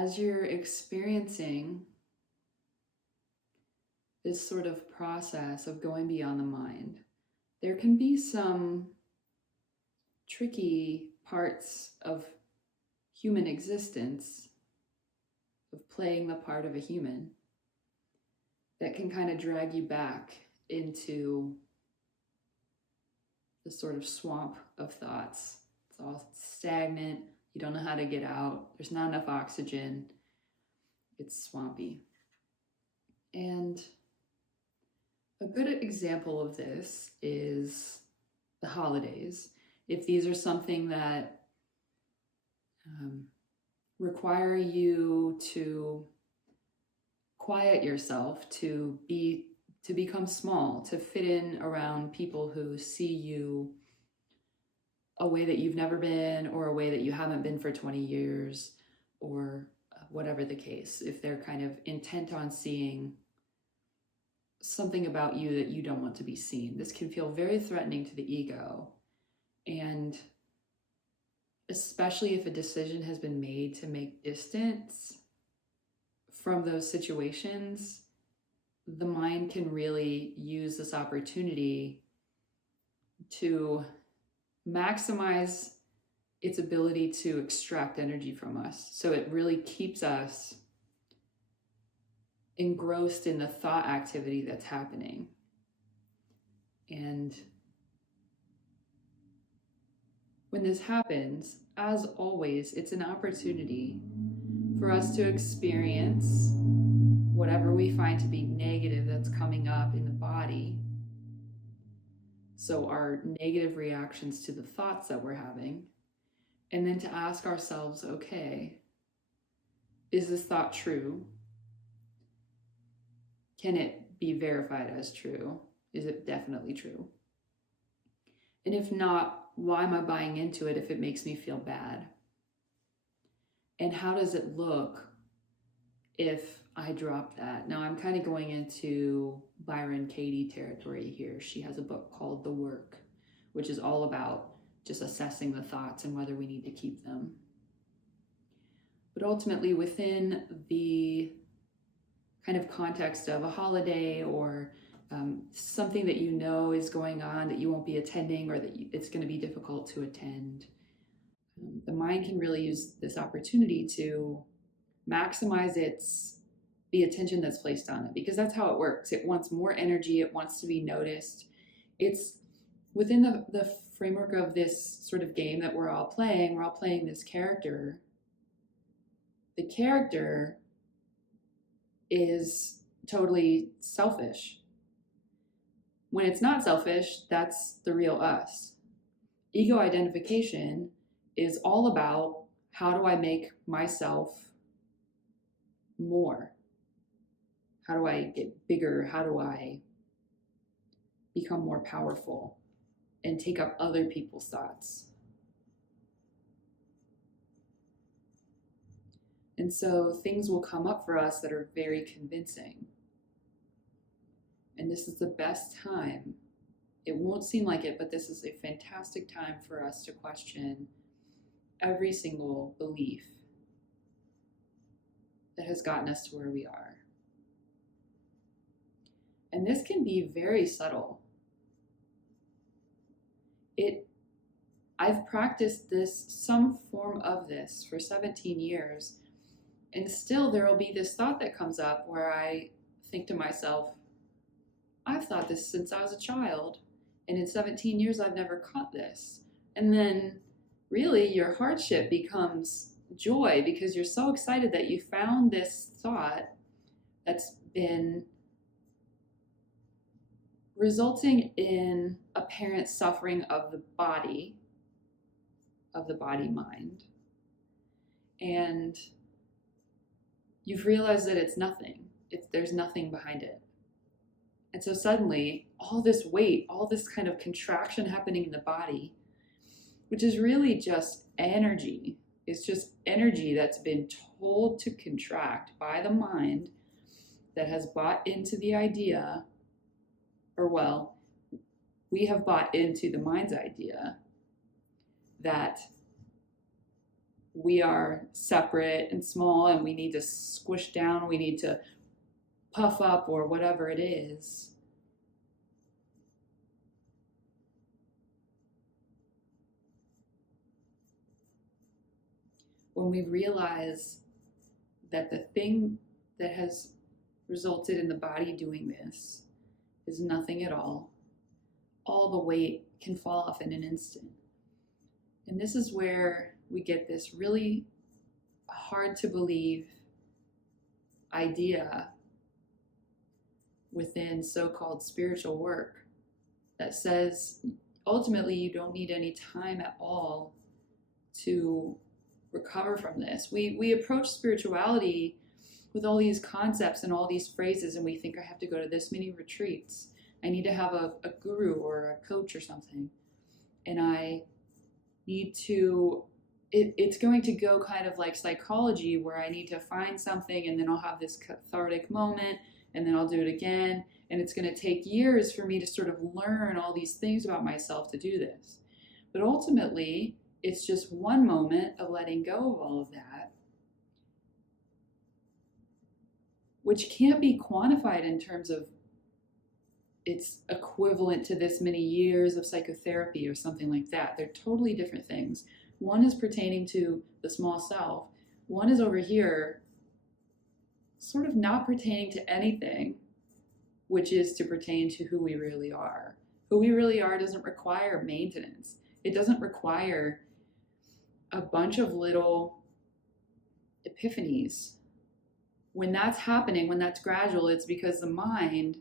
as you're experiencing this sort of process of going beyond the mind, there can be some tricky parts of human existence, of playing the part of a human, that can kind of drag you back into the sort of swamp of thoughts. It's all stagnant. You don't know how to get out. There's not enough oxygen. It's swampy. And a good example of this is the holidays. If these are something that require you to quiet yourself, to become small, to fit in around people who see you a way that you've never been, or a way that you haven't been for 20 years, or whatever the case, if they're kind of intent on seeing something about you that you don't want to be seen. This can feel very threatening to the ego. And especially if a decision has been made to make distance from those situations, the mind can really use this opportunity to maximize its ability to extract energy from us. So it really keeps us engrossed in the thought activity that's happening. And when this happens, as always, it's an opportunity for us to experience whatever we find to be negative that's coming up in the body. So our negative reactions to the thoughts that we're having, and then to ask ourselves, okay, is this thought true? Can it be verified as true? Is it definitely true? And if not, why am I buying into it if it makes me feel bad? And how does it look if I drop that? Now I'm kind of going into Byron Katie territory here. She has a book called The Work, which is all about just assessing the thoughts and whether we need to keep them. But ultimately, within the kind of context of a holiday, or something that you know is going on that you won't be attending, or that it's going to be difficult to attend, the mind can really use this opportunity to maximize the attention that's placed on it, because that's how it works. It wants more energy. It wants to be noticed. It's within the framework of this sort of game that we're all playing. We're all playing this character. The character is totally selfish. When it's not selfish, that's the real us. Ego identification is all about, how do I make myself more? How do I get bigger? How do I become more powerful and take up other people's thoughts? And so things will come up for us that are very convincing. And this is the best time. It won't seem like it, but this is a fantastic time for us to question every single belief that has gotten us to where we are. And this can be very subtle. I've practiced some form of this for 17 years. And still there will be this thought that comes up where I think to myself, I've thought this since I was a child, and in 17 years I've never caught this. And then really your hardship becomes joy, because you're so excited that you found this thought that's been resulting in apparent suffering of the body mind. And you've realized that it's nothing. There's nothing behind it. And so suddenly, all this weight, all this kind of contraction happening in the body, which is really just energy. It's just energy that's been told to contract by the mind, that has bought into the idea, or well, we have bought into the mind's idea that we are separate and small and we need to squish down, we need to puff up or whatever it is. When we realize that the thing that has resulted in the body doing this is nothing at all the weight can fall off in an instant. And this is where we get this really hard to believe idea within so-called spiritual work that says ultimately you don't need any time at all to recover from this. We approach spirituality with all these concepts and all these phrases, and we think I have to go to this many retreats. I need to have a guru or a coach or something. And I need to, it's going to go kind of like psychology, where I need to find something and then I'll have this cathartic moment and then I'll do it again. And it's going to take years for me to sort of learn all these things about myself to do this. But ultimately, it's just one moment of letting go of all of that, which can't be quantified in terms of it's equivalent to this many years of psychotherapy or something like that. They're totally different things. One is pertaining to the small self. One is over here, sort of not pertaining to anything, which is to pertain to who we really are. Who we really are doesn't require maintenance. It doesn't require a bunch of little epiphanies. When that's happening, when that's gradual, it's because the mind,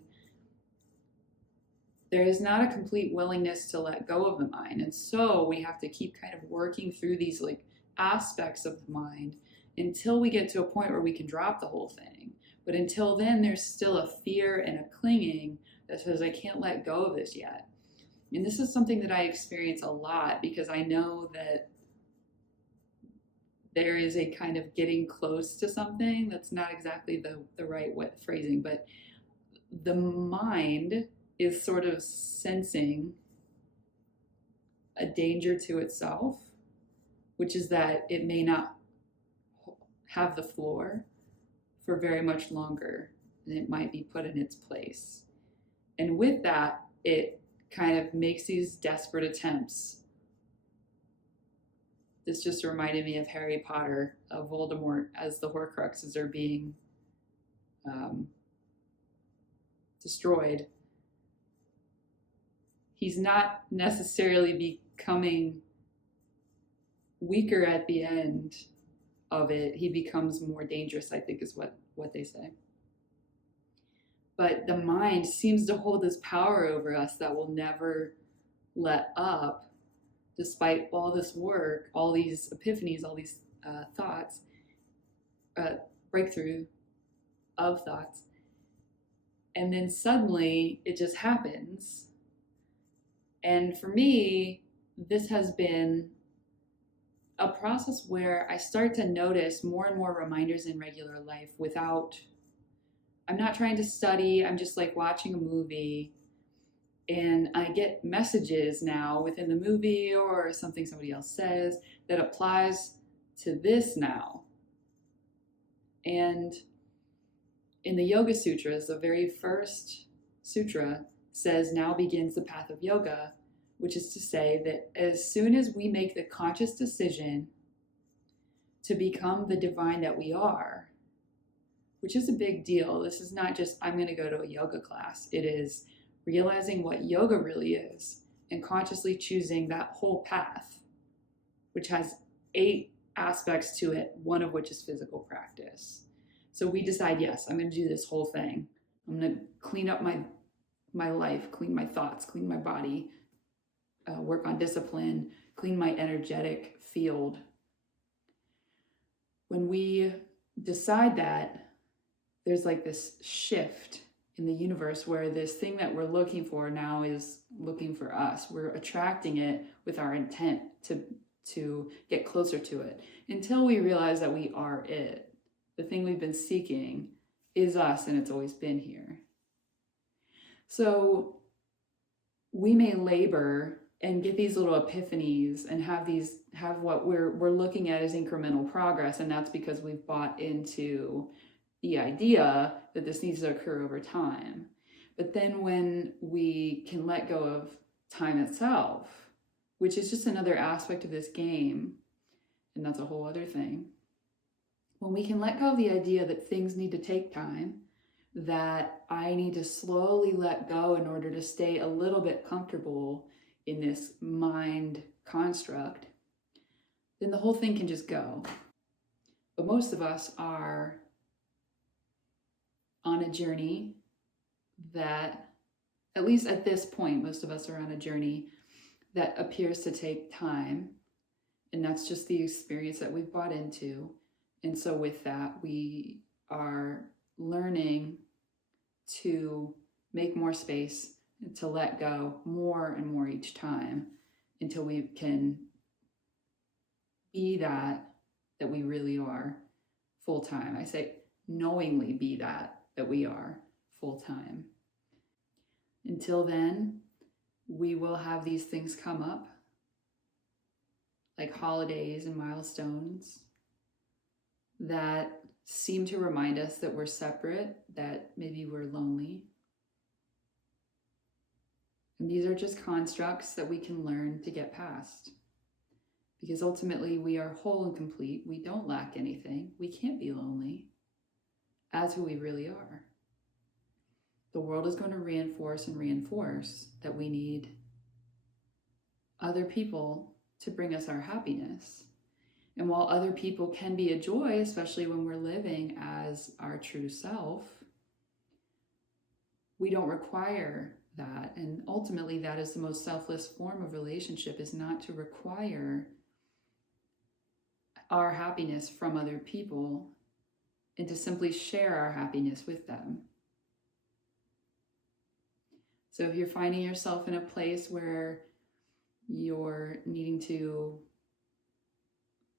there is not a complete willingness to let go of the mind. And so we have to keep kind of working through these like aspects of the mind until we get to a point where we can drop the whole thing. But until then, there's still a fear and a clinging that says, I can't let go of this yet. And this is something that I experience a lot because I know that there is a kind of getting close to something. That's not exactly the right phrasing, but the mind is sort of sensing a danger to itself, which is that it may not have the floor for very much longer, and it might be put in its place. And with that, it kind of makes these desperate attempts. This just reminded me of Harry Potter, of Voldemort, as the Horcruxes are being destroyed. He's not necessarily becoming weaker at the end of it. He becomes more dangerous, I think is what they say. But the mind seems to hold this power over us that will never let up, despite all this work, all these epiphanies, all these thoughts, breakthrough of thoughts. And then suddenly it just happens. And for me, this has been a process where I start to notice more and more reminders in regular life without, I'm not trying to study, I'm just like watching a movie, and I get messages now within the movie or something somebody else says that applies to this now. And in the Yoga Sutras, the very first sutra says, now begins the path of yoga, which is to say that as soon as we make the conscious decision to become the divine that we are, which is a big deal. This is not just, I'm going to go to a yoga class. It is realizing what yoga really is and consciously choosing that whole path, which has 8 aspects to it, one of which is physical practice. So we decide, yes, I'm going to do this whole thing. I'm going to clean up my life, clean my thoughts, clean my body, work on discipline, clean my energetic field. When we decide that, there's like this shift in the universe where this thing that we're looking for now is looking for us. We're attracting it with our intent to get closer to it until we realize that we are it. The thing we've been seeking is us, and it's always been here. So we may labor and get these little epiphanies and have what we're looking at as incremental progress. And that's because we've bought into the idea that this needs to occur over time. But then when we can let go of time itself, which is just another aspect of this game, and that's a whole other thing, when we can let go of the idea that things need to take time, that I need to slowly let go in order to stay a little bit comfortable in this mind construct, then the whole thing can just go. But most of us are on a journey that, at least at this point, most of us are on a journey that appears to take time. And that's just the experience that we've bought into. And so with that, we are learning to make more space, to let go more and more each time until we can be that we really are full time. I say knowingly be that we are full time. Until then, we will have these things come up, like holidays and milestones, that seem to remind us that we're separate, that maybe we're lonely. And these are just constructs that we can learn to get past. Because ultimately we are whole and complete. We don't lack anything. We can't be lonely as who we really are. The world is going to reinforce and reinforce that we need other people to bring us our happiness. And while other people can be a joy, especially when we're living as our true self, we don't require that. And ultimately, that is the most selfless form of relationship, is not to require our happiness from other people and to simply share our happiness with them. So if you're finding yourself in a place where you're needing to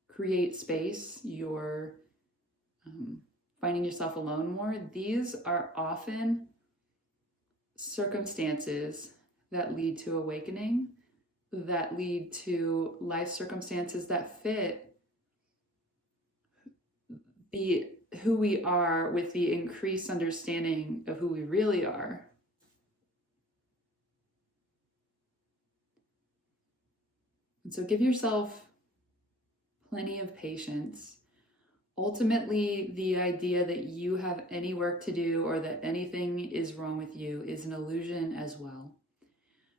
create space, you're finding yourself alone more, these are often circumstances that lead to awakening, that lead to life circumstances that fit who we are with the increased understanding of who we really are. And so give yourself plenty of patience. Ultimately, the idea that you have any work to do or that anything is wrong with you is an illusion as well.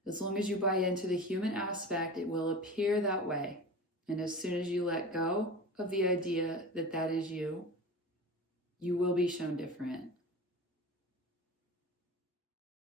As long as you buy into the human aspect, it will appear that way. And as soon as you let go of the idea that that is you, you will be shown different.